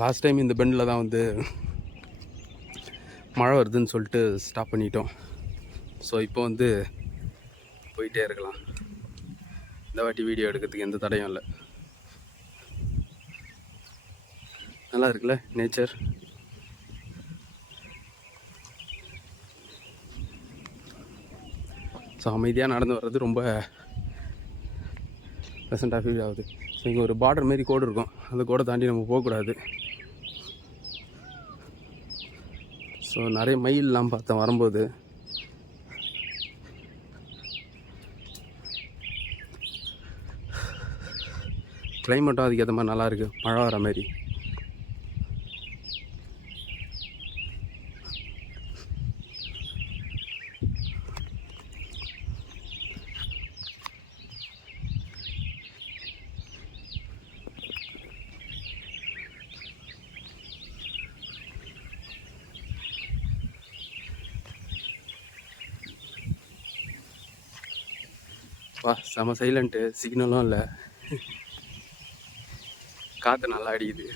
Last time இந்த பெண்டில் தான் வந்து மழை வருதுன்னு சொல்லிட்டு ஸ்டாப் பண்ணிட்டோம். ஸோ இப்போ வந்து போயிட்டே இருக்கலாம். இந்த வாட்டி வீடியோ எடுக்கிறதுக்கு எந்த தடையும் இல்லை. நல்லா இருக்குல்ல நேச்சர். ஸோ அமைதியாக நடந்து வர்றது ரொம்ப ப்ளசண்ட்டாக ஃபீல் ஆகுது. ஸோ இங்கே ஒரு பார்டர் மாரி கோடு இருக்கும், அந்த கோடை தாண்டி நம்ம போகக்கூடாது. ஸோ நிறைய மயிலெலாம் பார்த்தேன் வரும்போது. கிளைமேட்டும் அதுக்கேற்ற மாதிரி நல்லாயிருக்கு, மழை வர மாதிரி. வா செம சைலண்ட்டு, சிக்னலும் இல்லை, காற்று நல்லா அடிக்குது.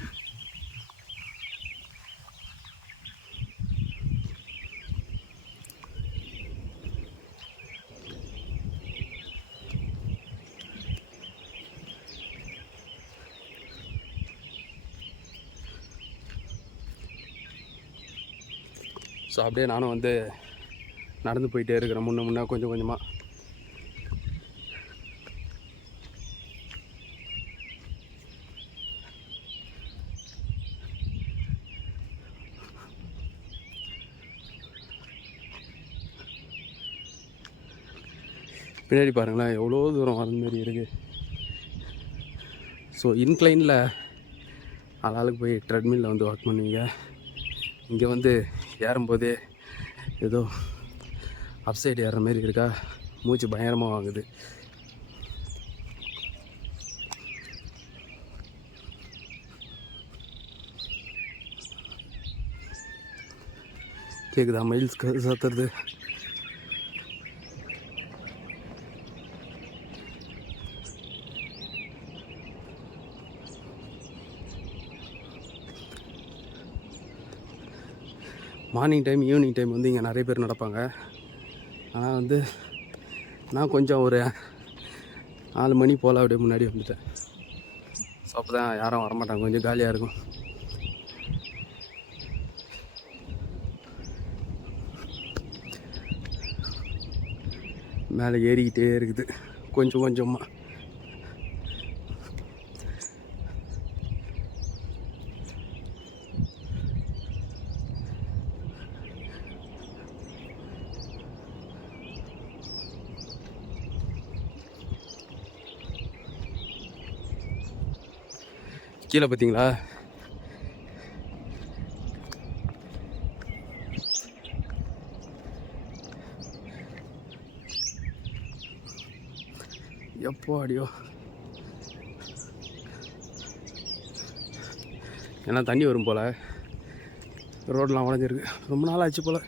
ஸோ அப்படியே நானும் வந்து நடந்து போயிட்டே இருக்கிறேன் முன்னே கொஞ்சம் கொஞ்சமாக. பின்னாடி பாருங்களேன் எவ்வளோ தூரம் வர மாதிரி இருக்குது. ஸோ இன்க்ளைனில் ஆளாளுக்கு போய் ட்ரெட்மில்லில் வந்து ஒர்க் பண்ணுவீங்க. இங்கே வந்து ஏறும்போதே ஏதோ அப்சைடு ஏறுற மாதிரி இருக்கா, மூச்சு பயங்கரமாக வாங்குது. கேட்குதா மயில்ஸ் சத்துறது? மார்னிங் டைம் ஈவினிங் டைம் வந்து இங்கே நிறைய பேர் நடப்பாங்க. ஆனால் வந்து நான் கொஞ்சம் ஒரு 4 மணி போல் அப்படியே முன்னாடி வந்துட்டேன். ஸோ அப்போ தான் யாரும் வரமாட்டாங்க, கொஞ்சம் காலியாக இருக்கும். மேலே ஏறிக்கிட்டே இருக்குது கொஞ்சம் கொஞ்சமாக. கீழே பார்த்தீங்களா? எப்போ அடியோ, ஏன்னா தண்ணி வரும் போல், ரோடெலாம் உடஞ்சிருக்கு, ரொம்ப நாள் ஆச்சு போல்.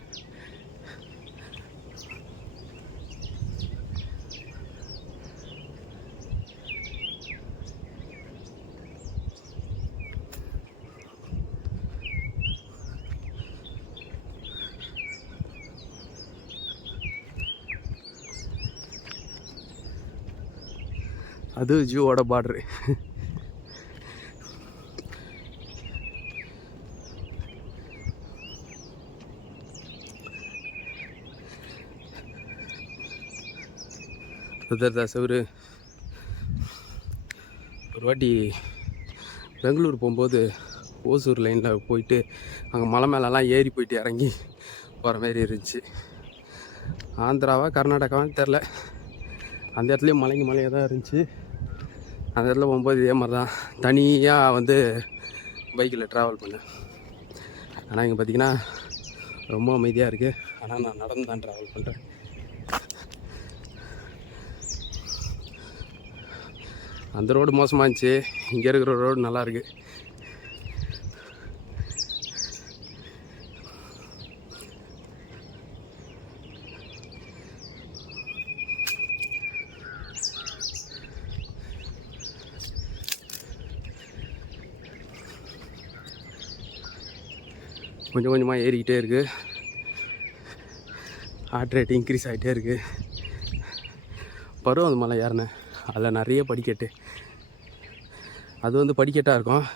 அது ஜூவோட பார்டரு. செவரு. ஒரு வாட்டி பெங்களூர் போகும்போது ஓசூர் லைனில் போயிட்டு அங்கே மலை மேலெலாம் ஏறி போயிட்டு இறங்கி போகிற மாதிரி இருந்துச்சு. ஆந்திராவா கர்நாடகாவான்னு தெரில, அந்த இடத்துலையும் மலையாக தான் இருந்துச்சு. அந்த இடத்துல போகும்போது இதே மாதிரி தான் தனியாக வந்து பைக்கில் ட்ராவல் பண்ணேன். ஆனால் இங்கே பார்த்திங்கன்னா ரொம்ப அமைதியாக இருக்குது. ஆனால் நான் நடந்து தான் ட்ராவல் பண்ணுறேன். அந்த ரோடு மோசமாக இருந்துச்சு, இங்கே இருக்கிற ரோடு நல்லாயிருக்கு. கொஞ்சம் கொஞ்சமாக ஏறிக்கிட்டே இருக்குது. ஹார்ட் ரேட் இன்க்ரீஸ் ஆகிட்டே இருக்குது. பருவம் மலை ஏறினேன், அதில் நிறைய படிக்கட்டு. அது வந்து படிக்கட்டாக இருக்கும்,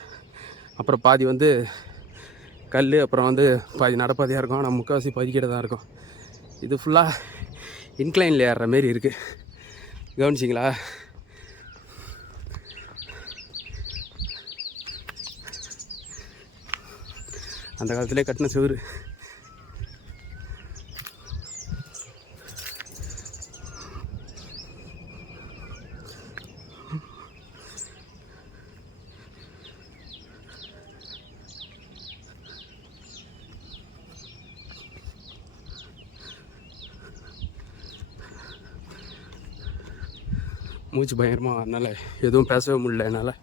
அப்புறம் பாதி வந்து கல், அப்புறம் வந்து பாதி நடப்பாதையாக இருக்கும். ஆனால் முக்கால்வாசி படிக்கட்டு தான் இருக்கும். இது ஃபுல்லாக இன்க்ளைனில் ஏறுற மாரி இருக்குது. கவனிச்சிங்களா? அந்த காலத்திலே கட்டின சுவர். மூச்சு பயங்கரமாக, அதனால் எதுவும் பேசவே முடியல என்னால்.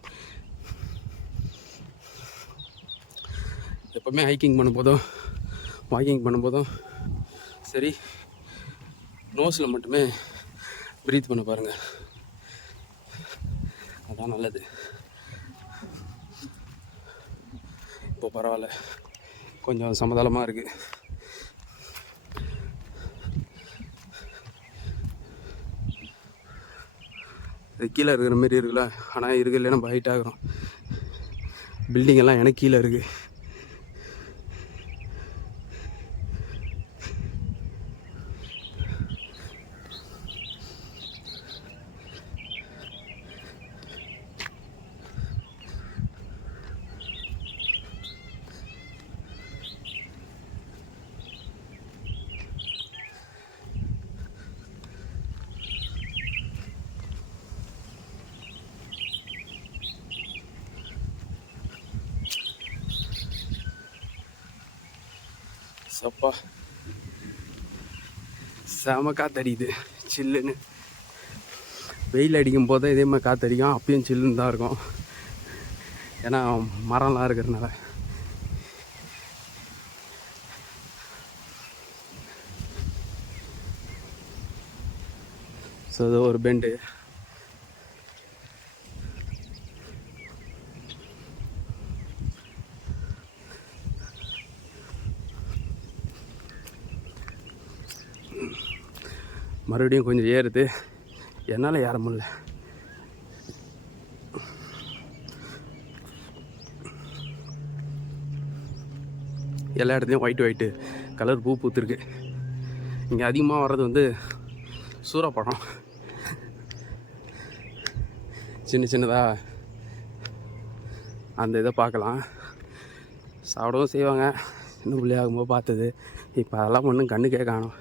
எப்போவுமே ஹைக்கிங் பண்ணும்போதும் வாக்கிங் பண்ணும்போதும் சரி, நோஸில் மட்டுமே ப்ரீத் பண்ண பாருங்கள், அதான் நல்லது. இப்போ பரவாயில்ல, கொஞ்சம் சமதளமாக இருக்குது. இது கீழே இருக்கிற மாரி இருக்குல்ல, ஆனால் இருக்குல்ல நம்ம ஹைட் ஆகிறோம். பில்டிங் எல்லாம் எனக்கு கீழே இருக்குது. சப்பா, செம காற்றடிக்குது சில்லுன்னு. வெயில் அடிக்கும் போது இதே மாதிரி காற்றடிக்கும், அப்பயும் சில்லுன்னு தான் இருக்கும். ஏன்னா மரம்லாம் இருக்கிறதுனால. ஸோ அது ஒரு பெண்டு. மறுபடியும் கொஞ்சம் ஏறுது, என்னால் ஏற முடியல. எல்லா இடத்துலையும் ஒயிட்டு கலர் பூ பூத்துருக்கு. இங்கே அதிகமாக வர்றது வந்து சூறாப்பழம். சின்னதாக அந்த இதை பார்க்கலாம், சாப்பிடவும் செய்வாங்க. சின்ன பிள்ளையாகும்போது பார்த்தது. இப்போ அதெல்லாம் ஒன்றும் கண்ணுக்கே காணும்.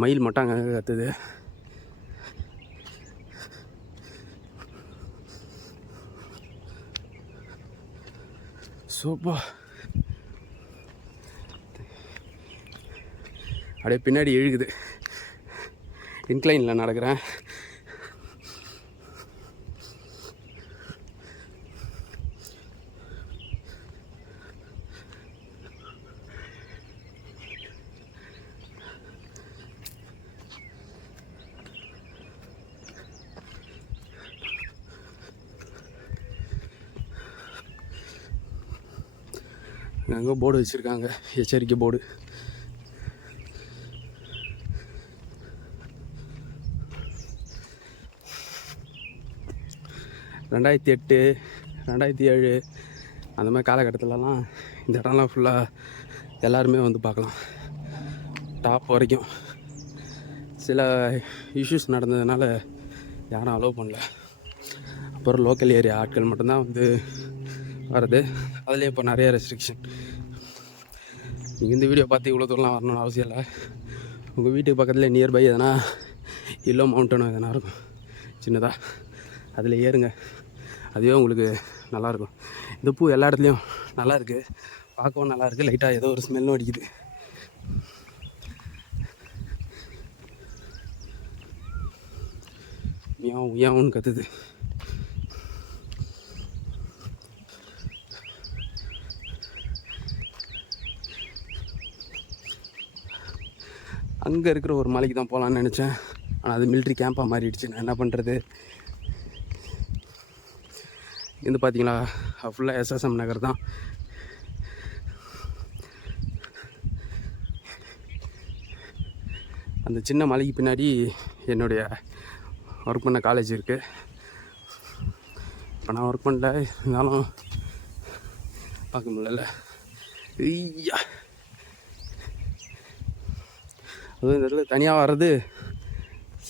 மயில் மட்டும் அங்கே கத்துது. சூப்பர். அப்படியே பின்னாடி இழுகுது. இன்க்ளைனில் நடக்கிறேன். அங்கே போர்டு வச்சுருக்காங்க, எச்சரிக்கை போர்டு. ரெண்டாயிரத்தி 8 2007 அந்த மாதிரி காலகட்டத்திலலாம் இந்த இடம்லாம் ஃபுல்லாக எல்லாருமே வந்து பார்க்கலாம், டாப் வரைக்கும். சில இஷ்யூஸ் நடந்ததுனால யாரும் அலோவ் பண்ணல. அப்புறம் லோக்கல் ஏரியா ஆட்கள் மட்டும்தான் வந்து வருது. அதுலேயே இப்போ நிறைய ரெஸ்ட்ரிக்ஷன். நீங்கள் இந்த வீடியோ பார்த்து இவ்வளோ தூரம்லாம் வரணும்னு அவசியம் இல்லை. உங்கள் வீட்டுக்கு பக்கத்தில் நியர்பை எதனா இல்லோ மவுண்டனோ எதனா இருக்கும் சின்னதாக, அதில் ஏறுங்க. அதுவே உங்களுக்கு நல்லாயிருக்கும். இந்த பூ எல்லா இடத்துலையும் நல்லாயிருக்கு, பார்க்கவும் நல்லாயிருக்கு. லைட்டாக ஏதோ ஒரு ஸ்மெல்லும் அடிக்குது. மியாவுன்னு கத்துது. அங்கே இருக்கிற ஒரு மலைக்கு தான் போகலான்னு நினச்சேன், ஆனால் அது மிலிட்ரி கேம்பாக மாறிடுச்சு. நான் என்ன பண்ணுறது? இது பார்த்தீங்களா ஃபுல்லாக எஸ்எஸ்எம் நகர் தான். அந்த சின்ன மலைக்கு பின்னாடி என்னுடைய ஒர்க் பண்ண காலேஜ் இருக்குது. இப்போ நான் ஒர்க் பண்ணல, இருந்தாலும் பார்க்க முடியல. ஐயா, அதுவும் இந்த இடத்துல தனியாக வர்றது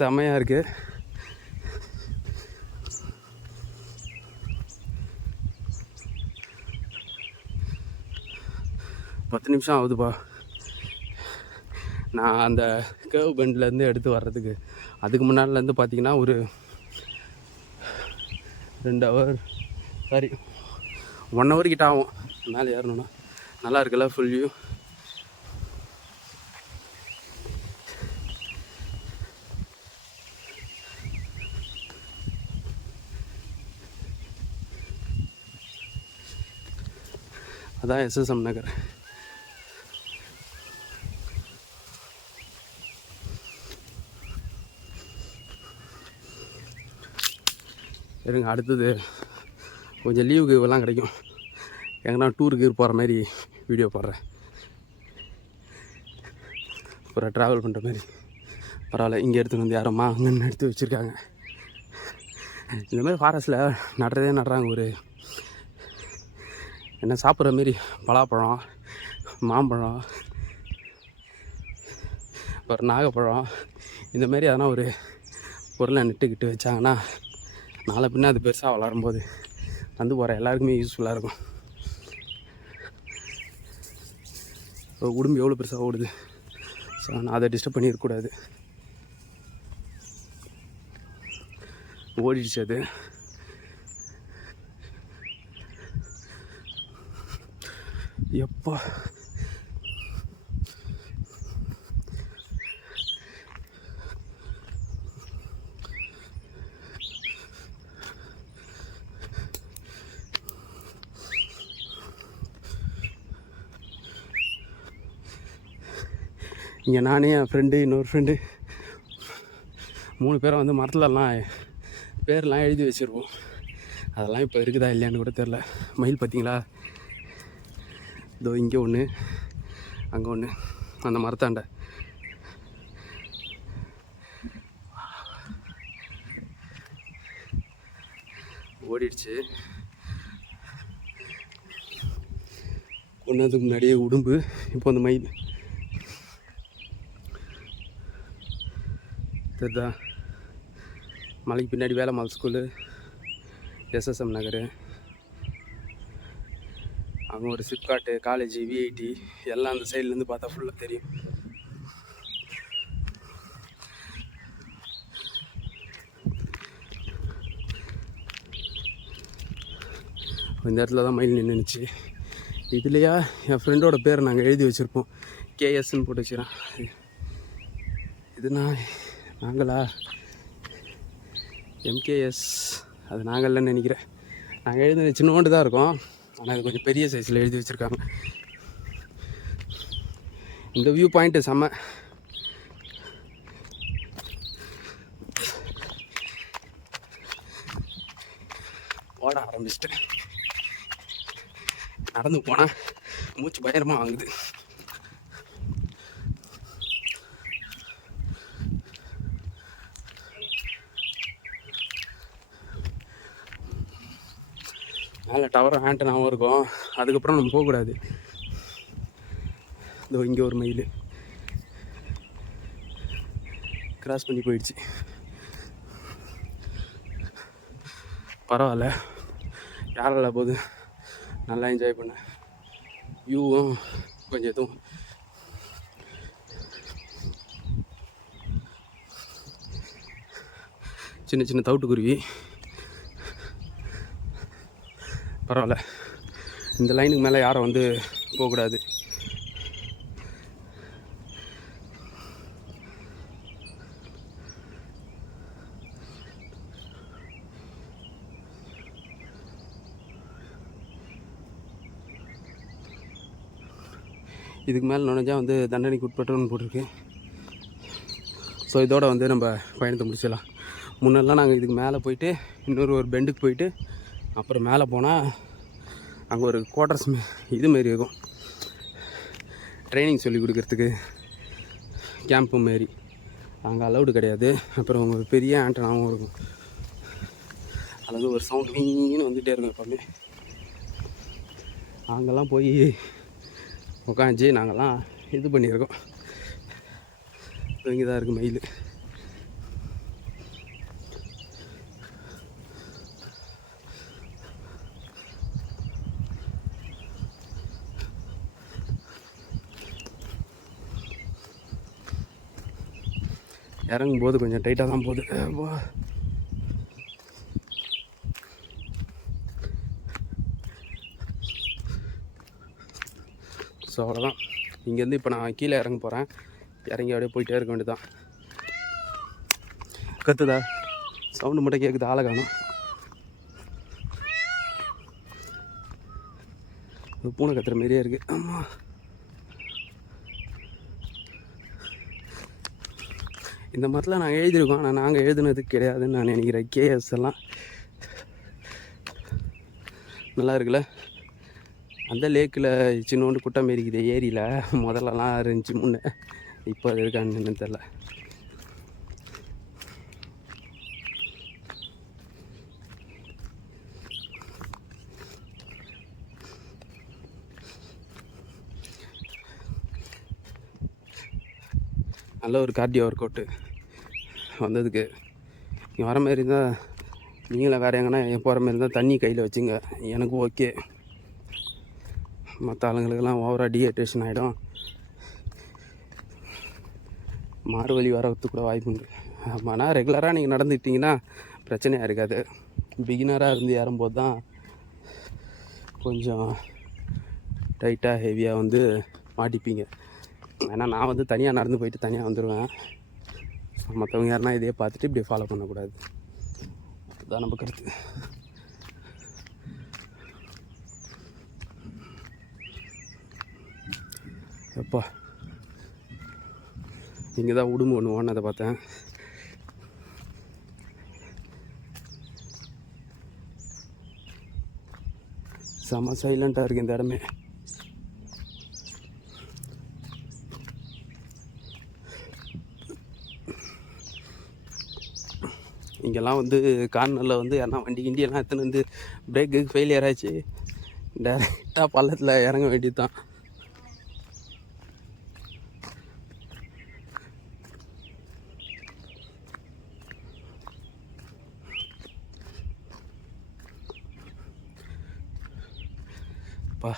செம்மையாக இருக்குது. பத்து நிமிஷம் ஆகுதுப்பா நான் அந்த கேர்வ் பெண்ட்லேருந்து எடுத்து வர்றதுக்கு. அதுக்கு முன்னாடிலேருந்து பார்த்தீங்கன்னா ஒரு 2 ஹவர், சாரி 1 ஹவர் கிட்ட ஆகும் மேலே ஏறணும்னா. நல்லா இருக்குல்ல ஃபுல் வியூ. அதான் எஸ்எஸ்எம் நகர். இருங்க, அடுத்தது கொஞ்சம் லீவுக்கு இதெல்லாம் கிடைக்கும், எங்கன்னா டூருக்கு போகிற மாதிரி வீடியோ போடுறேன். அப்புறம் ட்ராவல் பண்ணுற மாதிரி. பரவாயில்ல, இங்கே எடுத்துகிட்டு வந்து யாரம்மா அங்கன்னு எடுத்து வச்சுருக்காங்க. இந்தமாதிரி ஃபாரஸ்ட்டில் நடுறாங்க. ஒரு என்ன சாப்பிட்ற மாரி பலாப்பழம், மாம்பழம், அப்புறம் நாகப்பழம், இந்தமாரி எதனா ஒரு பொருளை நட்டுக்கிட்டு வச்சாங்கன்னா நாளை பின்ன அது பெருசாக வளரும்போது வந்து போகிற எல்லாருக்குமே யூஸ்ஃபுல்லாக இருக்கும். இப்போ உடம்பு எவ்வளோ பெருசாக ஓடுது. ஸோ நான் அதை டிஸ்டர்ப் பண்ணிடக்கூடாது. ஓடிடுச்சு அது. எப்பா இங்கே நானே, என் ஃப்ரெண்டு, இன்னொரு ஃப்ரெண்டு 3 பேரை வந்து மரத்துலலாம் பேர்லாம் எழுதி வச்சுருவோம். அதெல்லாம் இப்போ இருக்குதா இல்லையான்னு கூட தெரில. மயில் பார்த்தீங்களா, இதோ இங்கே ஒன்று, அங்கே ஒன்று, அந்த மரத்தாண்ட. ஓடிடுச்சு. ஒன்றதுக்கு முன்னாடியே உடும்பு, இப்போ அந்த மயில் தெரிதா. மலைக்கு பின்னாடி வேலம்மாள் ஸ்கூலு, எஸ்எஸ்எம் நகர், அங்கே ஒரு சிப்காட்டு காலேஜ், விஐடி எல்லாம் அந்த சைட்லேருந்து பார்த்தா ஃபுல்லாக தெரியும். இந்த இடத்துல தான் மயில் நின்றுச்சு. இதுலையா என் ஃப்ரெண்டோட பேர் நாங்கள் எழுதி வச்சுருப்போம், கேஎஸ்ன்னு போட்டு வச்சுக்கிறேன். இது நாங்களா எம்கேஎஸ், அது நாங்கள் இல்லைன்னு நினைக்கிறேன். நாங்கள் எழுதி சின்னோண்டு தான் இருக்கோம், ஆனால் அது கொஞ்சம் பெரிய சைஸில் எழுதி வச்சுருக்காங்க. இந்த வியூ பாயிண்ட்டு செம்ம. ஓட ஆரம்பிச்சிட்டேன். நடந்து போனால் மூச்சு பயங்கரமாக வாங்குது. மேலே டவர் ஆண்டனாவும் இருக்கும், அதுக்கப்புறம் நம்ம போகக்கூடாது. இதோ இங்கே ஒரு மயில் கிராஸ் பண்ணி போயிடுச்சு. பரவாயில்ல, யாரில்ல போது நல்லா என்ஜாய் பண்ணேன். வியூவும் கொஞ்சம் எதுவும் சின்ன சின்ன தவிட்டுக்குருவி. பரவாயில்ல, இந்த லைனுக்கு மேலே யாரும் வந்து போகக்கூடாது. இதுக்கு மேலே நுழைஞ்சா வந்து தண்டனைக்கு உட்பட்டோன்னு போட்டிருக்கு. ஸோ இதோட வந்து நம்ம பயணத்தை முடிச்சிடலாம். முன்னெல்லாம் நாங்கள் இதுக்கு மேலே போயிட்டு இன்னொரு பெண்டுக்கு போயிட்டு அப்புறம் மேலே போனால் அங்கே ஒரு குவார்டர்ஸ் இது மாரி இருக்கும், ட்ரைனிங் சொல்லி கொடுக்குறதுக்கு கேம்ப்பு மாரி. அங்கே அலௌடு கிடையாது. அப்புறம் ஒரு பெரிய ஆண்டனாவும் இருக்கும், அல்லது ஒரு சவுண்ட் வீங்கன்னு வந்துகிட்டே இருக்கும் எப்போவுமே. அங்கெல்லாம் போய் உட்காந்துச்சு நாங்கள்லாம் இது பண்ணியிருக்கோம். இங்கே தான் இருக்குது மயில். இறங்கும் போது கொஞ்சம் டைட்டாக தான் போகுது. ஸோ அவ்வளோதான். இங்கேருந்து இப்போ நான் கீழே இறங்க போகிறேன். இறங்கி அப்படியே போயிட்டே இருக்க வேண்டியதான். கத்துதா சவுண்டு மட்டும் கேட்குது, ஆளை காணும். பூனை கத்துற மாரியே இருக்குது. ஆமாம், இந்த மாதிரிலாம் நாங்கள் எழுதியிருக்கோம். ஆனால் நாங்கள் எழுதுனது கிடையாதுன்னு நான் நினைக்கிறேன். கேஎஸ் எல்லாம் நல்லா இருக்குல்ல. அந்த லேக்கில் சின்னோண்டு குட்டம் இருக்குது ஏரியில். முதல்லலாம் இருந்துச்சு முன்னே, இப்போ அது இருக்கான்னு தெரில. நல்ல ஒரு கார்டியோ ஒர்க் அவுட்டு வந்ததுக்கு. நீங்கள் வர மாதிரி இருந்தால் நீங்களும் வேறு எங்கன்னா போகிற மாதிரி இருந்தால் தண்ணி கையில் வச்சுங்க, எனக்கு ஓகே. மற்ற ஆளுங்களுக்கெல்லாம் ஓவராக டீஹைட்ரேஷன் ஆகிடும், மாறு வலி வரத்துக்கு கூட வாய்ப்பு உண்டு. ஆனால் ரெகுலராக நீங்கள் நடந்துக்கிட்டிங்கன்னா பிரச்சனையாக இருக்காது. பிகினராக இருந்து ஏறும்போது தான் கொஞ்சம் டைட்டாக ஹெவியாக வந்து மாட்டிப்பீங்க. ஏன்னா நான் வந்து தனியாக நடந்து போயிட்டு தனியாக வந்துடுவேன். மற்றவங்க யாருன்னா இதே பார்த்துட்டு இப்படி ஃபாலோ பண்ணக்கூடாது. அதுதான் நம்ம கருத்து. எப்பா இங்கே தான் உடும்பு ஒன்று ஓனதை பார்த்தேன். செம சைலண்ட்டாக இருக்குது இந்த இடமே. இங்கெல்லாம் வந்து கார்னரில் வந்து யாருன்னா வண்டி கிண்டியெல்லாம் எடுத்துன்னு வந்து பிரேக்கு ஃபெயிலியர் ஆச்சு, டேரெக்டாக பள்ளத்தில் இறங்க வேண்டியது தான். அப்பா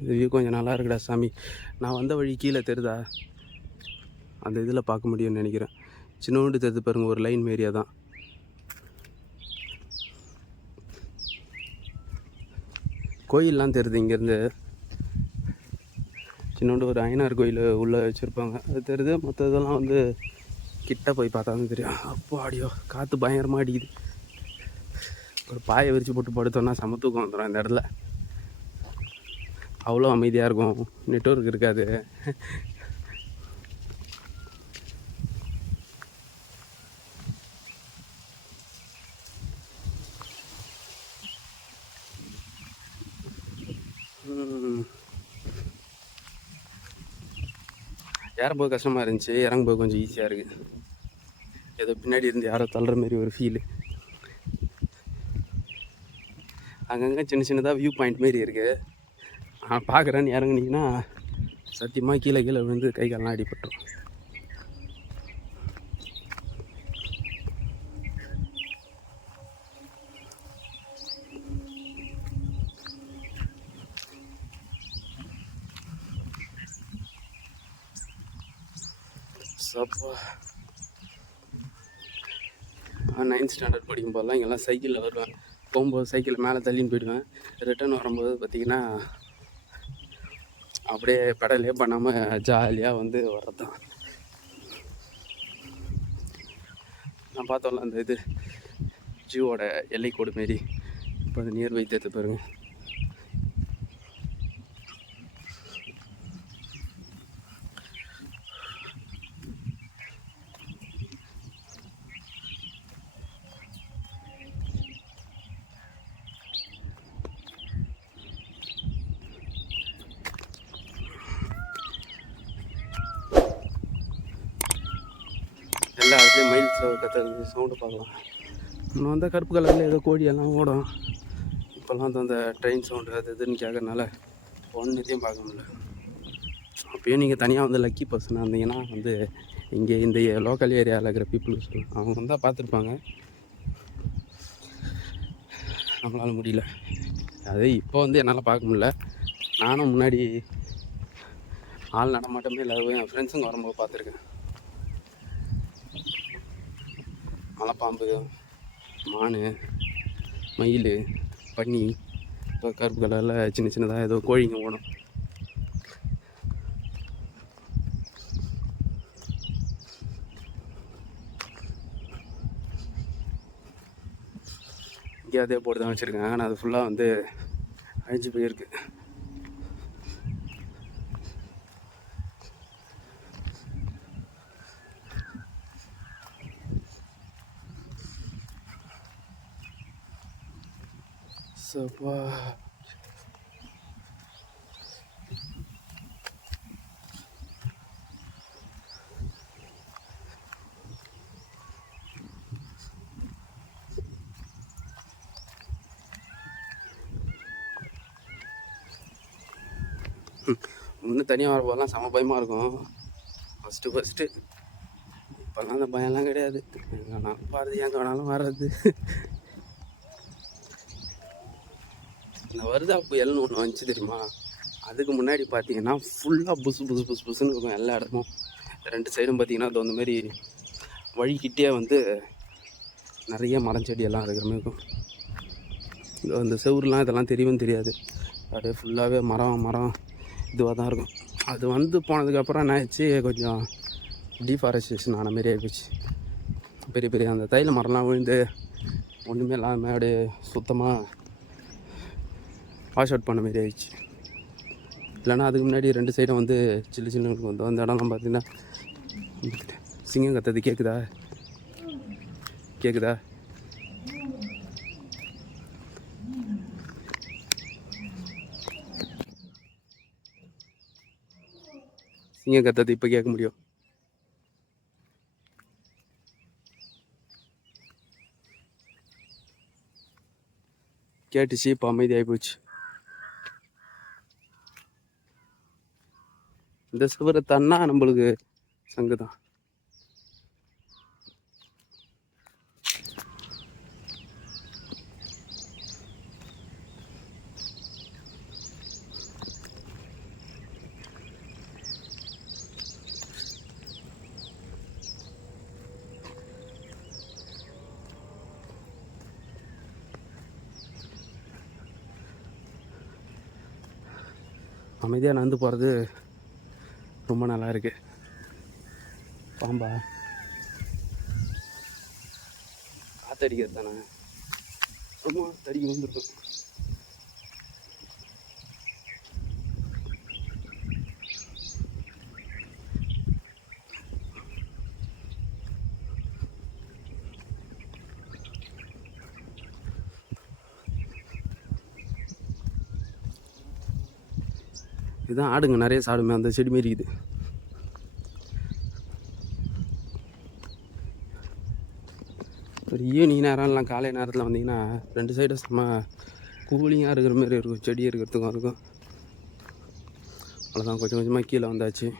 இந்த வியூ கொஞ்சம் நல்லா இருக்குடா சாமி. நான் வந்த வழி கீழே தெரியுதா, அந்த இதில் பார்க்க முடியும்னு நினைக்கிறேன். சின்னோண்டு தெரிது பாருங்கள், ஒரு லைன் ஏரியா தான். கோயிலெலாம் தெரியுது இங்கேருந்து. சின்னோண்டு ஒரு ஐயனார் கோயில் உள்ளே வச்சுருப்பாங்க, அது தெரியுது. மற்ற இதெல்லாம் வந்து கிட்ட போய் பார்த்தா தான் தெரியும். அப்போ ஆடியோ காற்று பயங்கரமாக அடிக்குது. ஒரு பாயை விரித்து போட்டு படுத்தோன்னா சமத்தூக்கம் வந்துடும் இந்த இடத்துல. அவ்வளோ அமைதியாக இருக்கும், நெட்வொர்க் இருக்காது. ஏறும்போது கஷ்டமாக இருந்துச்சு, இறங்கும்போது கொஞ்சம் ஈஸியாக இருக்குது. ஏதோ பின்னாடி இருந்து யாரோ தள்ளுற மாதிரி ஒரு ஃபீலு. அங்கங்கே சின்ன சின்னதாக வியூ பாயிண்ட் மாரி இருக்குது. நான் பார்க்குறேன்னு இறங்குனீங்கன்னா சத்தியமாக கீழே விழுந்து கை காலெலாம் அடிபட்டுரும். அப்போ 9th ஸ்டாண்டர்ட் படிக்கும்போதெல்லாம் இங்கெல்லாம் சைக்கிளில் வருவேன். போகும்போது சைக்கிள் மேலே தள்ளின்னு போயிடுவேன். ரிட்டர்ன் வரும்போது பார்த்திங்கன்னா அப்படியே பெடலே பண்ணாமல் ஜாலியாக வந்து வர்றது தான். நான் பார்த்தோம்ல அந்த இது ஜூவோட எல்லைக்கோடு மாரி, இப்போ அது நியர் வைத்தியத்தை பாருங்கள். மேலே அதுலேயே மயில் கத்துறது சவுண்டு பார்க்கலாம். இன்னும் வந்தால் கருப்பு கலரில் ஏதோ கோழியெல்லாம் ஓடும். இப்போல்லாம் வந்து அந்த ட்ரெயின் சவுண்டு அது இதுன்னு கேட்கறதுனால ஒன்றுத்தையும் பார்க்க முடியல. அப்பயும் நீங்கள் தனியாக வந்து லக்கி பர்சனாக இருந்தீங்கன்னா வந்து இங்கே இந்த லோக்கல் ஏரியாவில் இருக்கிற பீப்புள் சொல்லலாம், அவங்க வந்தால் பார்த்துருப்பாங்க. நம்மளால் முடியல. அது இப்போ வந்து என்னால் பார்க்க முடியல. நானும் முன்னாடி ஆள் நடமாட்டமே இல்லாத என் ஃப்ரெண்ட்ஸுங்க வரும்போது பார்த்துருக்கேன். மலைப்பாம்பு, மான், மயில், பன்னி, கருப்பு கலரில் சின்ன சின்னதாக ஏதோ கோழிங்க ஓடும். இங்கே அதே போட்டு தான் வச்சுருக்காங்க. ஆனால் அது ஃபுல்லாக வந்து அழிஞ்சு போயிருக்கு. சப்பா இன்னும் தனியாக வரப்போலாம் செம பயமாக இருக்கும். ஃபஸ்ட்டு இப்போல்லாம் அந்த பயம்லாம் கிடையாது. எங்கே வேணாலும் பாருது, எங்கே வேணாலும் வர்றது. இந்த வருதா புயல்னு ஒன்று வந்துச்சு தெரியுமா? அதுக்கு முன்னாடி பார்த்தீங்கன்னா ஃபுல்லாக புதுசுன்னு இருக்கும் எல்லா இடமும். 2 சைடும் பார்த்தீங்கன்னா அது அந்த மாதிரி வழிக்கிட்டே வந்து நிறைய மரஞ்செடியெல்லாம் இருக்கிற மாதிரி இருக்கும். அந்த செவுருலாம் இதெல்லாம் தெரியவும் தெரியாது. அப்படியே ஃபுல்லாகவே மரம் இதுவாக தான் இருக்கும். அது வந்து போனதுக்கப்புறம் என்ன ஆயிடுச்சு, கொஞ்சம் டீஃபாரஸ்டேஷன் ஆன மாரி ஆகிப்போச்சு. பெரிய அந்த தைல மரம்லாம் விழுந்து ஒன்றுமே இல்லாமல் அப்படியே சுத்தமாக வாஷ் அவுட் பண்ண மாரி ஆயிடுச்சு. இல்லைன்னா அதுக்கு முன்னாடி 2 சைடும் வந்து சில்லுன்னு இருக்கும். அந்த இடம்லாம் பார்த்தீங்கன்னா சிங்கம் கத்துறது கேட்குதா? சிங்கம் கத்துறது இப்போ கேட்க முடியும். கேட்டுச்சு, இப்போ அமைதியாகி போச்சு. இந்த சுவரை தன்னா நம்மளுக்கு சங்கு தான். அமைதியாக நடந்து போகிறது ரொம்ப நல்லா இருக்கு. பாம்பா காற்றடிக்கிறது தானே, ரொம்ப தடிக்க வந்துருக்கும். இதுதான் ஆடுங்க நிறைய சாடுமே, அந்த செடி மாரி இருக்குது. ஒரு ஈவினிங் நேரம்லாம் காலை நேரத்தில் வந்தீங்கன்னா 2 சைடும் செம்ம கூலிங்காக இருக்கிற மாரி இருக்கும். செடி இருக்கிறதுக்கும் இருக்கும். அவ்வளோதான், கொஞ்சம் கொஞ்சமாக கீழே வந்தாச்சு.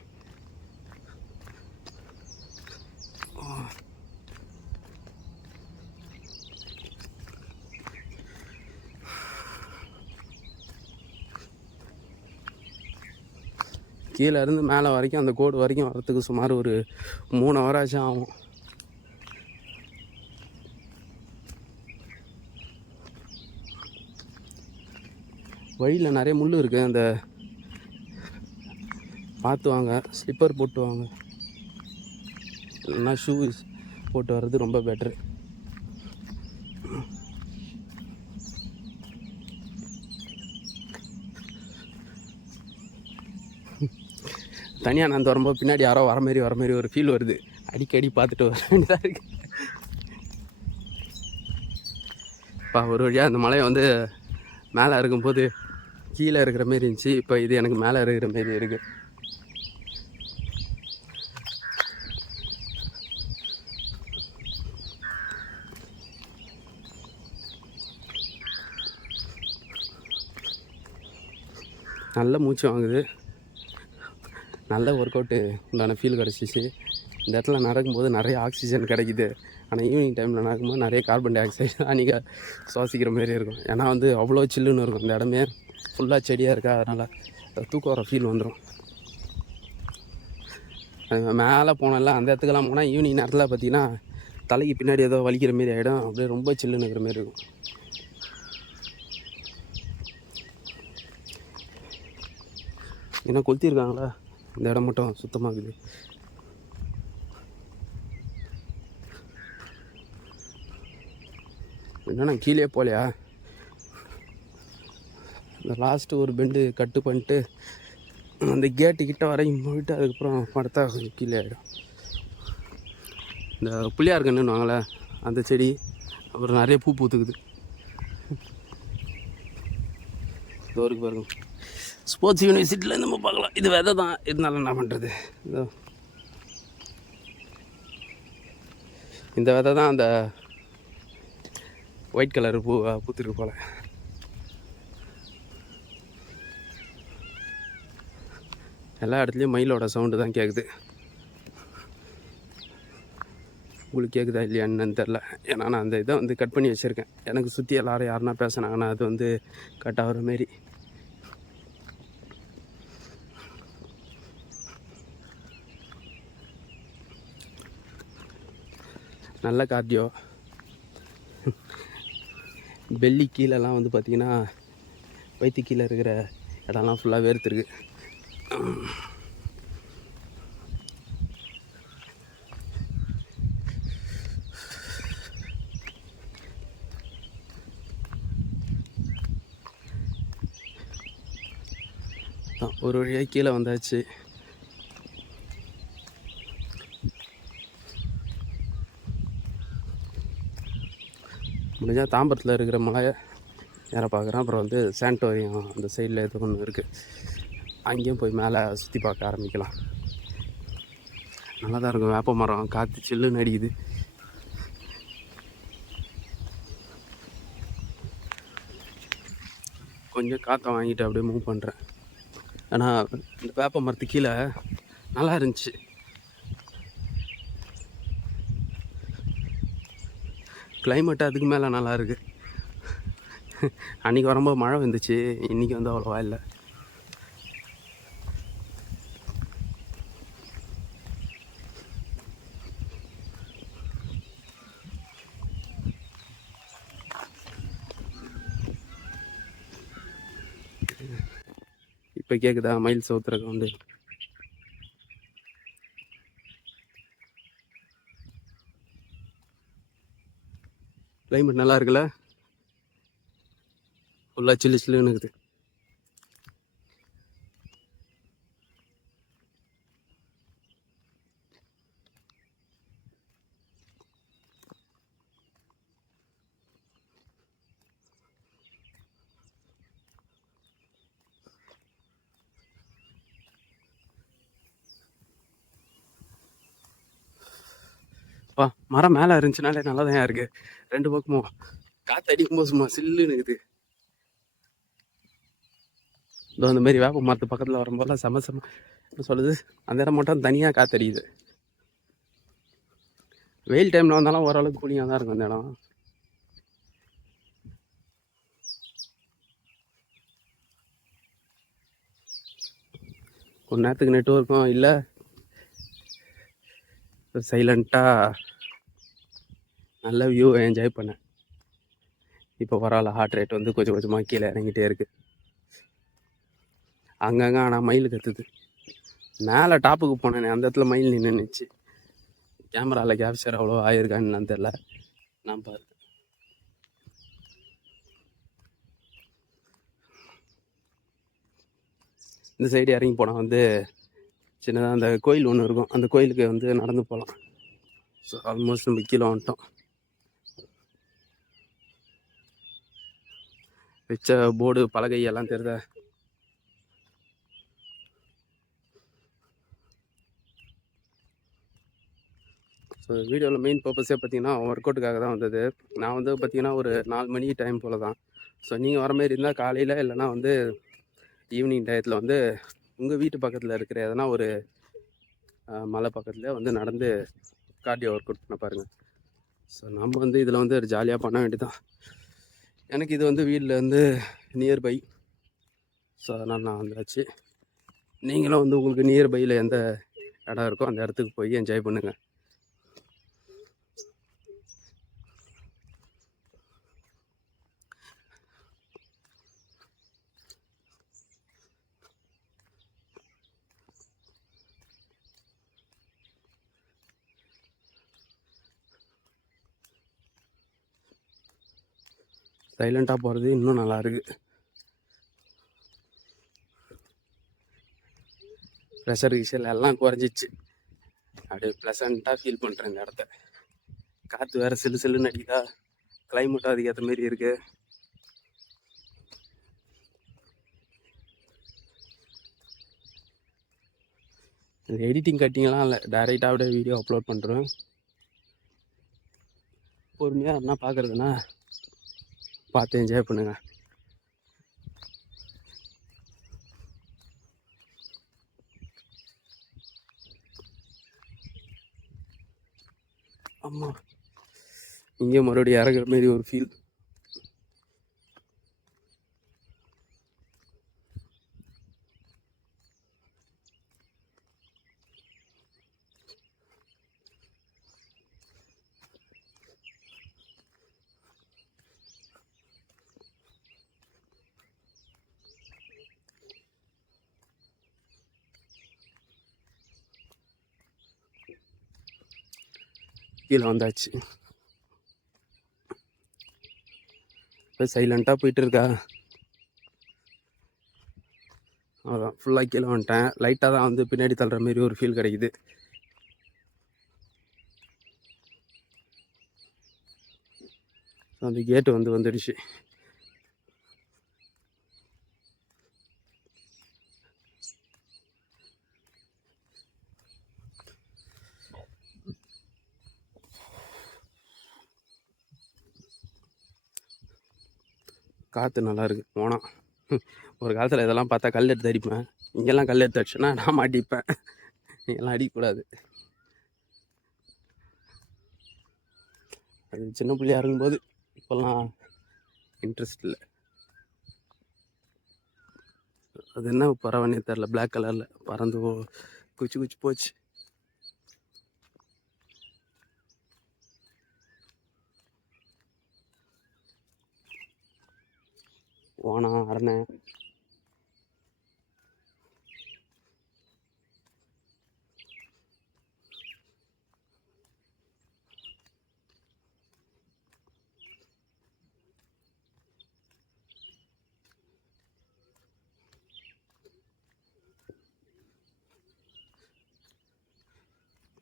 கீழே இருந்து மேலே வரைக்கும் அந்த கோடு வரைக்கும் வரத்துக்கு சுமார் ஒரு 3 hour ஆகும். வழியில் நிறைய முள் இருக்குது. அந்த பார்த்து வாங்க, ஸ்லிப்பர் போட்டு வாங்க, இல்லைன்னா ஷூ போட்டு வர்றது ரொம்ப பெட்ரு. தனியாக நான் வரும்போது பின்னாடி யாரோ வர மாதிரி ஒரு ஃபீல் வருது. அடிக்கடி பார்த்துட்டு வர வேண்டியதாக இருக்குது. இப்போ ஒரு வழியாக அந்த மலையை வந்து மேலே இருக்கும்போது கீழே இருக்கிற மாரி இருந்துச்சு. இப்போ இது எனக்கு மேலே இருக்கிற மாரி இருக்குது. நல்ல மூச்சு வாங்குது, நல்ல ஒர்க் அவுட்டு உண்டான ஃபீல் கிடச்சிச்சு. இந்த இடத்துல நடக்கும்போது நிறைய ஆக்சிஜன் கிடைக்குது. ஆனால் ஈவினிங் டைமில் நடக்கும்போது நிறைய கார்பன் டை ஆக்சைடு அன்றைக்கி சுவாசிக்கிற மாரி இருக்கும். ஏன்னா வந்து அவ்வளோ சில்லுன்னு இருக்கும். இந்த இடமே ஃபுல்லாக செடியாக இருக்கா, அதனால் தூக்கம் வர ஃபீல் வந்துடும். மேலே போனல அந்த இடத்துக்கெல்லாம் போனால் ஈவினிங் நேரத்தில் பார்த்திங்கன்னா தலைக்கு பின்னாடி ஏதோ வலிக்கிற மாரி ஆகிடும். அப்படியே ரொம்ப சில்லுன்னு இருக்கிற மாரி இருக்கும். ஏன்னா கொளுத்திருக்காங்களா, இந்த இடம் மட்டும் சுத்தமாகுது. என்னன்னா கீழே போகலையா, இந்த லாஸ்ட்டு ஒரு பெண்டு கட்டு பண்ணிட்டு அந்த கேட்டுக்கிட்ட வரைக்கும் போயிட்டு அதுக்கப்புறம் படுத்தா கீழே ஆகிடும். இந்த புளியார் கண்ணுன்னு அந்த செடி அப்புறம் நிறைய பூ பூத்துக்குது. தோருக்கு பாருங்க, ஸ்போர்ட்ஸ் யூனிவர்சிட்டியில் நம்ம பார்க்கலாம். இது விதை தான், இருந்தாலும் என்ன பண்ணுறது. இந்த விதை தான் அந்த ஒயிட் கலர் பூ பூத்துருக்கு போல். எல்லா இடத்துலையும் மயிலோட சவுண்டு தான் கேட்குது. உங்களுக்கு கேட்குதா இல்லையான்னு தெரில. ஏன்னா நான் அந்த இதை வந்து கட் பண்ணி வச்சுருக்கேன். எனக்கு சுற்றி எல்லோரும் யாருன்னா பேசினாங்கன்னா அது வந்து கட் ஆகிற மாரி. நல்ல கார்டியோ. பெல்லி கீழெல்லாம் வந்து பார்த்திங்கன்னா வயிற்று கீழே இருக்கிற இடம்லாம் ஃபுல்லாக வேர்த்துருக்கு. ஒரு வழியாக கீழே வந்தாச்சு. முடிஞ்சால் தாம்பரத்தில் இருக்கிற மலையை நேராக பார்க்குறேன். அப்புறம் வந்து சாண்டோரியம் அந்த சைடில் எது ஒன்று இருக்குது, அங்கேயும் போய் மேலே சுற்றி பார்க்க ஆரம்பிக்கலாம். நல்லா தான் இருக்கும். வேப்ப மரம், காற்று சில்லுன்னு அடிக்குது. கொஞ்சம் காற்றை வாங்கிட்டு அப்படியே மூவ் பண்ணுறேன். ஆனால் இந்த வேப்ப மரத்து கீழே நல்லா இருந்துச்சு. கிளைமேட்டு அதுக்கு மேலே நல்லா இருக்குது. அன்றைக்கி வரும்போது மழை வந்துச்சு, இன்றைக்கி வந்து அவ்வளோவா இல்லை. இப்போ கேட்குதா மயில் சவுத்துறக்கு வந்து. கிளைமேட் நல்லா இருக்குல்ல, ஃபுல்லாக சில்லு சில்லுன்னு இருக்குது. மரம் மேலே இருந்துச்சுனாலே நல்லா தான் இருக்குது. ரெண்டு பக்கமும் காற்று அடிக்கும்போது சும்மா சில்லுன்னு இருக்குது. இதோ அந்த மாதிரி வேப்ப மரத்து பக்கத்தில் வரும்போதெல்லாம் என்ன சொல்லுது, அந்த இடம் மட்டும் தனியாக காற்றடிக்குது. வெயில் டைமில் வந்தாலும் ஓரளவுக்கு கூலிங்காக தான் இருக்கும் அந்த இடம். கொஞ்ச நேரத்துக்கு நெட்வொர்க்கும் இல்லை, சைலண்ட்டாக நல்ல வியூவை என்ஜாய் பண்ணேன். இப்போ பரவாயில்ல, ஹார்ட் ரேட் வந்து கொஞ்சம் கொஞ்சமாக கீழே இறங்கிட்டே இருக்குது. அங்கங்கே ஆனால் மயில் கற்றுது. மேலே டாப்புக்கு போனேனே அந்த இடத்துல மயில் நின்றுச்சு. கேமராவில் கேப்சர் அவ்வளோ ஆயிருக்கான்னு தெரில, நான் பார்த்தேன். இந்த சைடு இறங்கி போனால் வந்து சின்னதாக அந்த கோயில் ஒன்று இருக்கும், அந்த கோயிலுக்கு வந்து நடந்து போகலாம். ஸோ ஆல்மோஸ்ட் நம்ம கீழே வந்துட்டோம். வச்ச போர்டு பலகை எல்லாம் தெரியுதா. ஸோ வீடியோவில் மெயின் பர்பஸே பார்த்தீங்கன்னா ஒர்க் அவுட்டுக்காக தான் வந்தது. நான் வந்து பார்த்தீங்கன்னா ஒரு 4 மணி டைம் போல் தான். ஸோ நீங்கள் வர மாரி இருந்தால் காலையில், இல்லைனா வந்து ஈவினிங் டயத்தில் வந்து உங்கள் வீட்டு பக்கத்தில் இருக்கிற எதனா ஒரு மலை பக்கத்தில் வந்து நடந்து கார்டியோ ஒர்க் அவுட் பண்ண பாருங்கள். ஸோ நம்ம வந்து இதில் வந்து ஜாலியாக பண்ண வேண்டியதான். எனக்கு இது வந்து வீட்டில் வந்து நியர்பை. ஸோ அதனால் நான் வந்தாச்சு. நீங்களும் வந்து உங்களுக்கு நியர்பையில் எந்த இடம் இருக்கோ அந்த இடத்துக்கு போய் என்ஜாய் பண்ணுங்கள். சைலண்ட்டாக போகிறது இன்னும் நல்லா இருக்குது. ப்ரெஷர் கிஷர் எல்லாம் குறைஞ்சிச்சு. அப்படியே ப்ளசண்ட்டாக ஃபீல் பண்ணுறேன் இந்த இடத்த. காற்று வேறு சிலு சிலுன்னு அடிக்குதா, கிளைமேட்டும் அதுக்கேற்ற மாரி இருக்குது. இது எடிட்டிங் கட்டிங்லாம் இல்லை, டைரெக்டாக அப்படியே வீடியோ அப்லோட் பண்ணுறேன். பொறுமையாக என்ன பார்க்குறதுன்னா பார்த்து என்ஜாய் பண்ணுங்கள். ஆமாம், இங்கே மறுபடியும் இறங்குற மாரி ஒரு ஃபீல். கீழே வந்தாச்சு. இப்போ சைலண்ட்டாக போயிட்டு இருக்கா. அதான் ஃபுல்லாக கீழே வந்துட்டேன். லைட்டாக தான் வந்து பின்னாடி தள்ளுற மாரி ஒரு ஃபீல் கிடைக்குது. அந்த கேட்டு வந்து வந்துடுச்சு. காற்று நல்லா இருக்குது. போனால் ஒரு காலத்தில் இதெல்லாம் பார்த்தா கல் எடுத்து அடிப்பேன். இங்கெல்லாம் கல் எடுத்து அடிச்சேன்னா நான் மாட்டிப்பேன். இங்கெல்லாம் அடிக்கக்கூடாது. அது சின்ன பிள்ளையா இருக்கும்போது, இப்போல்லாம் இன்ட்ரெஸ்ட் இல்லை. அது என்ன பறவைன்னே தெரில, பிளாக் கலரில் பறந்து குச்சி குச்சி போச்சு. ஓணம், அரணை,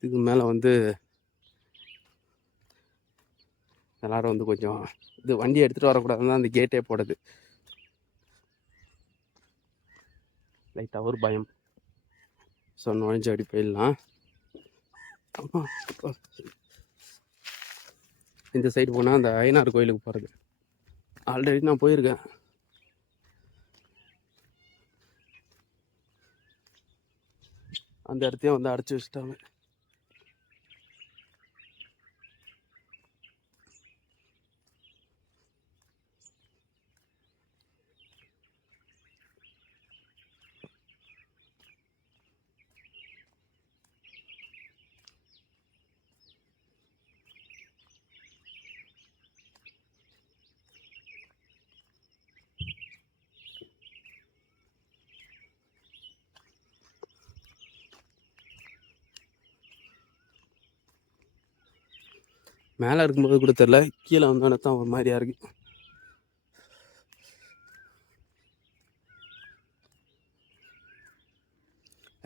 இதுக்கு மேலே வந்து எல்லோரும் வந்து கொஞ்சம் இது வண்டி எடுத்துகிட்டு வரக்கூடாதுன்னு தான் அந்த கேட்டே போடுது. லைட்டாக ஒரு பயம். ஸோ நுழைஞ்சு அப்படி போயிடலாம். இந்த சைடு போனால் அந்த ஐயனார் கோயிலுக்கு போகிறது. ஆல்ரெடி நான் போயிருக்கேன். அந்த இடத்தையும் வந்து அடைச்சி வச்சுட்டாங்க. மேலே இருக்கும்போது கூட தெரில, கீழே வந்தோடனே தான் ஒரு மாதிரியா இருக்குது.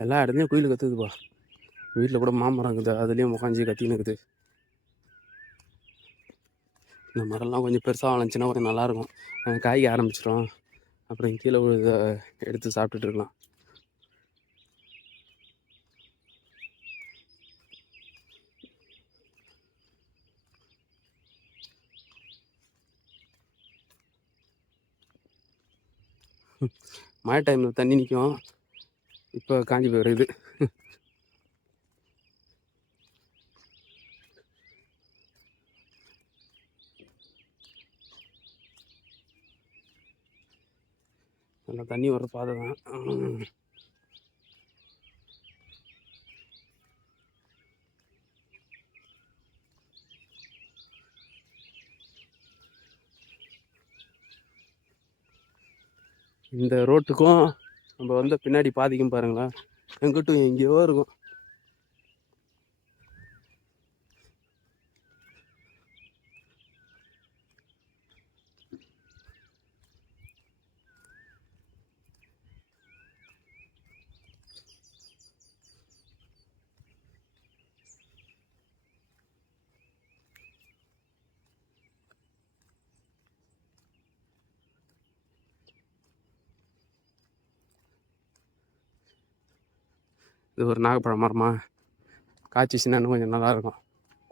எல்லா இடத்துலையும் குயில் கற்றுதுப்பா. வீட்டில் கூட மாமரம் இருக்குது, அதுலேயும் உட்காந்து கத்தின்னு இருக்குது. இந்த மரம்லாம் கொஞ்சம் பெருசாக வளர்ந்துச்சுன்னா கொஞ்சம் நல்லாயிருக்கும். காய்க்க ஆரம்பிச்சிடும். அப்புறம் கீழே இதை எடுத்து சாப்பிட்டுட்டு இருக்கலாம். மழை டைமில் தண்ணி நிற்கும், இப்போ காஞ்சி போயிடுது. நல்லா தண்ணி வர பாதை தான். இந்த ரோட்டுக்கும் நம்ம வந்த பின்னாடி பாதிக்கும் பாருங்களேன், எங்கிட்டும் எங்கேயோ இருக்கும். இது ஒரு நாகப்பழம் மரமா, காய்ச்சிச்சுன்னா இன்னும் கொஞ்சம் நல்லாயிருக்கும்.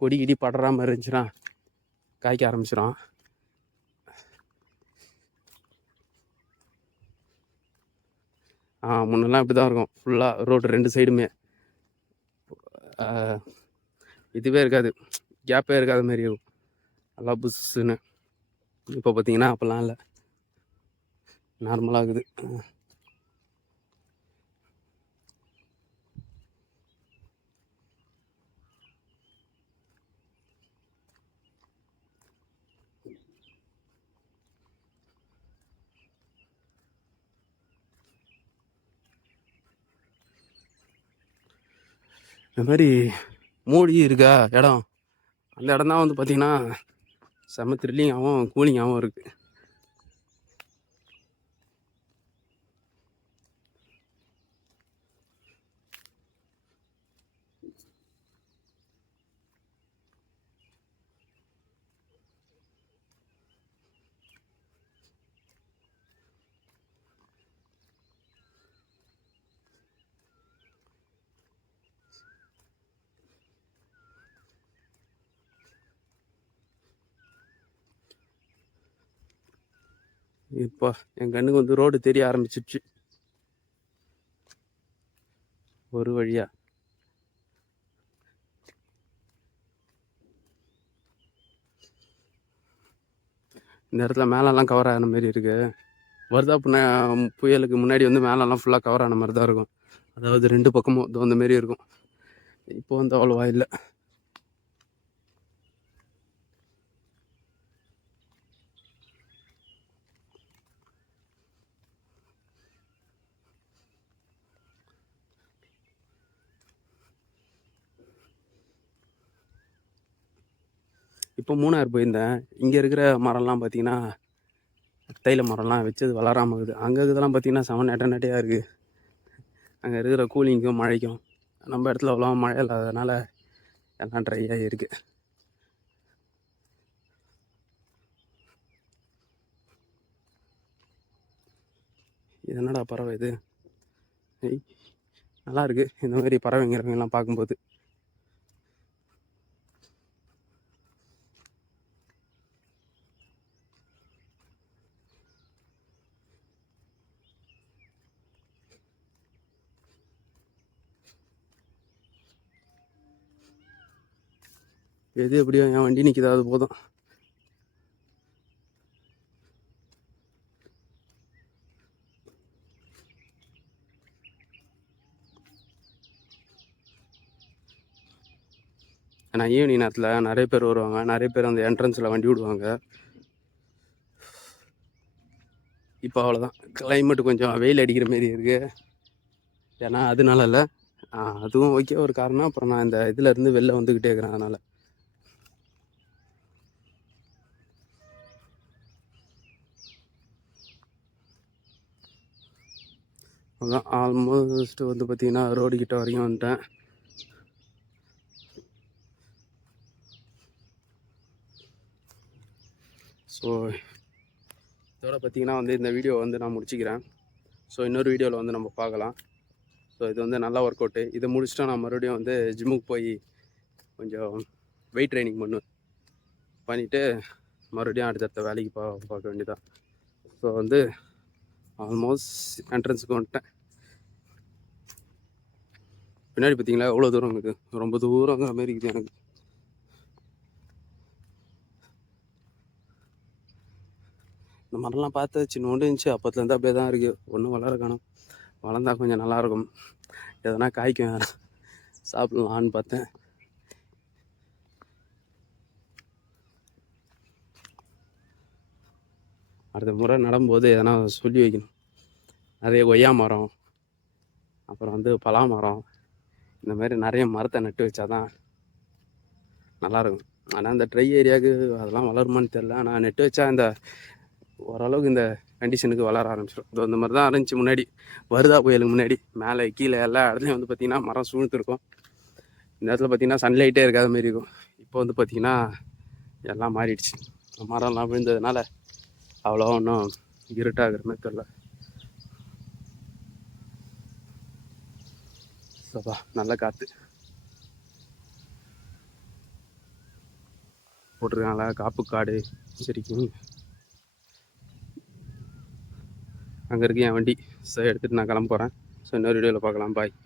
கொடி கிடி படராமல் இருந்துச்சுன்னா காய்க்க ஆரம்பிச்சிடும். முன்னெல்லாம் இப்படி தான் இருக்கும், ஃபுல்லாக ரோடு 2 சைடுமே இதுவே இருக்காது, கேப்பே இருக்காத மாதிரி இருக்கும், நல்லா புதுசுன்னு. இப்போ பார்த்தீங்கன்னா அப்போல்லாம் இல்லை, நார்மலாகுது. இந்த மாதிரி மூடி இருக்கா இடம், அந்த இடம் தான் வந்து பார்த்திங்கன்னா செம்ம த்ரில்லிங்காகவும் கூலிங்காகவும் இருக்குது. இப்போ என் கண்ணுக்கு வந்து ரோடு தெரிய ஆரம்பிச்சிடுச்சு ஒரு வழியா. இந்த இடத்துல மேலெல்லாம் கவர் ஆன மாதிரி இருக்கு. வருதா புயலுக்கு முன்னாடி வந்து மேலெல்லாம் ஃபுல்லாக கவர் ஆன மாதிரி தான் இருக்கும், அதாவது 2 பக்கமும் அந்த மாரி இருக்கும். இப்போ வந்து அவ்வளோவா இல்லை. இப்போ மூணார் போயிருந்தேன், இங்கே இருக்கிற மரம்லாம் பார்த்தீங்கன்னா தைல மரம்லாம் வச்சது வளராமல் இருக்குது. அங்கே இதெல்லாம் பார்த்தீங்கன்னா செம நெட்டையாக இருக்குது. அங்கே இருக்கிற கூலிங்கும் மழைக்கும் நம்ம இடத்துல அவ்வளோ மழை இல்லாததுனால எல்லாம் ட்ரையாக இருக்குது. இது என்னடா பறவை இது, நல்லா இருக்குது இந்த மாதிரி பறவைங்கிறவங்கெல்லாம் பார்க்கும்போது. எது எப்படியோ என் வண்டி நிற்கிது, அது போதும். ஏன்னா ஈவினிங் நேரத்தில் நிறைய பேர் வருவாங்க, நிறைய பேர் அந்த என்ட்ரன்ஸில் வண்டி விடுவாங்க. இப்போ அவ்வளோதான், கிளைமேட்டு கொஞ்சம் வெயில் அடிக்கிற மாரி இருக்குது. ஏன்னா அதனால இல்லை, அதுவும் ஓகே ஒரு காரணம். அப்புறம் நான் இந்த இதிலேருந்து வெளில வந்துக்கிட்டே இருக்கிறேன், அதனால். அதான் ஆல்மோஸ்ட் வந்து பார்த்திங்கன்னா ரோடு கிட்ட வரைக்கும் வந்துட்டேன். ஸோ இதோட பார்த்திங்கன்னா வந்து இந்த வீடியோ வந்து நான் முடிச்சுக்கிறேன். ஸோ இன்னொரு வீடியோவில் வந்து நம்ம பார்க்கலாம். ஸோ இது வந்து நல்லா ஒர்க் அவுட்டு. இதை முடிச்சுட்டா நான் மறுபடியும் வந்து ஜிம்முக்கு போய் கொஞ்சம் வெயிட் ட்ரைனிங் பண்ணிவிட்டு மறுபடியும் அடுத்தடுத்த வேலைக்கு பார்க்க வேண்டியதான். ஸோ வந்து ஆல்மோஸ்ட் என்ட்ரன்ஸுக்கு வந்துட்டேன். பின்னாடி பார்த்தீங்களா எவ்வளோ தூரம் இருக்குது, ரொம்ப தூரங்கிற மாதிரி இருக்குது எனக்கு. இந்த மரம்லாம் பார்த்து சின்னோண்டு இருந்துச்சு, அப்போத்துலேருந்து அப்படியே தான் இருக்குது, ஒன்றும் வளர காணும். வளர்ந்தா கொஞ்சம் நல்லாயிருக்கும், எதனா காய்க்கும் வேறு சாப்பிட்லான்னு பார்த்தேன். அடுத்த முறை நடும்போது எதனா சொல்லி வைக்கணும். நிறைய கொய்யா மரம், அப்புறம் வந்து பலா மரம், இந்த மாதிரி நிறைய மரத்தை நட்டு வச்சா தான் நல்லாயிருக்கும். ஆனால் இந்த ட்ரை ஏரியாவுக்கு அதெல்லாம் வளருமான்னு தெரில. ஆனால் நெட்டு வச்சா இந்த ஓரளவுக்கு இந்த கண்டிஷனுக்கு வளர ஆரம்பிச்சிடும். இது அந்த மாதிரி தான் இருந்துச்சு முன்னாடி, வருதா புயலுக்கு முன்னாடி. மேலே கீழே எல்லா இடத்துலையும் வந்து பார்த்திங்கன்னா மரம் சூழ்ந்துருக்கும். இந்த இடத்துல பார்த்திங்கன்னா சன்லைட்டே இருக்காத மாதிரி இருக்கும். இப்போ வந்து பார்த்திங்கன்னா எல்லாம் மாறிடுச்சு. மரம்லாம் விழுந்ததுனால அவ்வளோ ஒன்றும் இருட்டாகிற மாதிரி தெரில. சப்பா நல்ல காற்று போட்டிருக்காங்களா, காப்பு காடு சரிக்கும். அங்கே இருக்கு என் வண்டி. ஸோ எடுத்துகிட்டு நான் கிளம்ப போகிறேன். ஸோ இன்னொரு வீடியோவில் பார்க்கலாம். பாய்.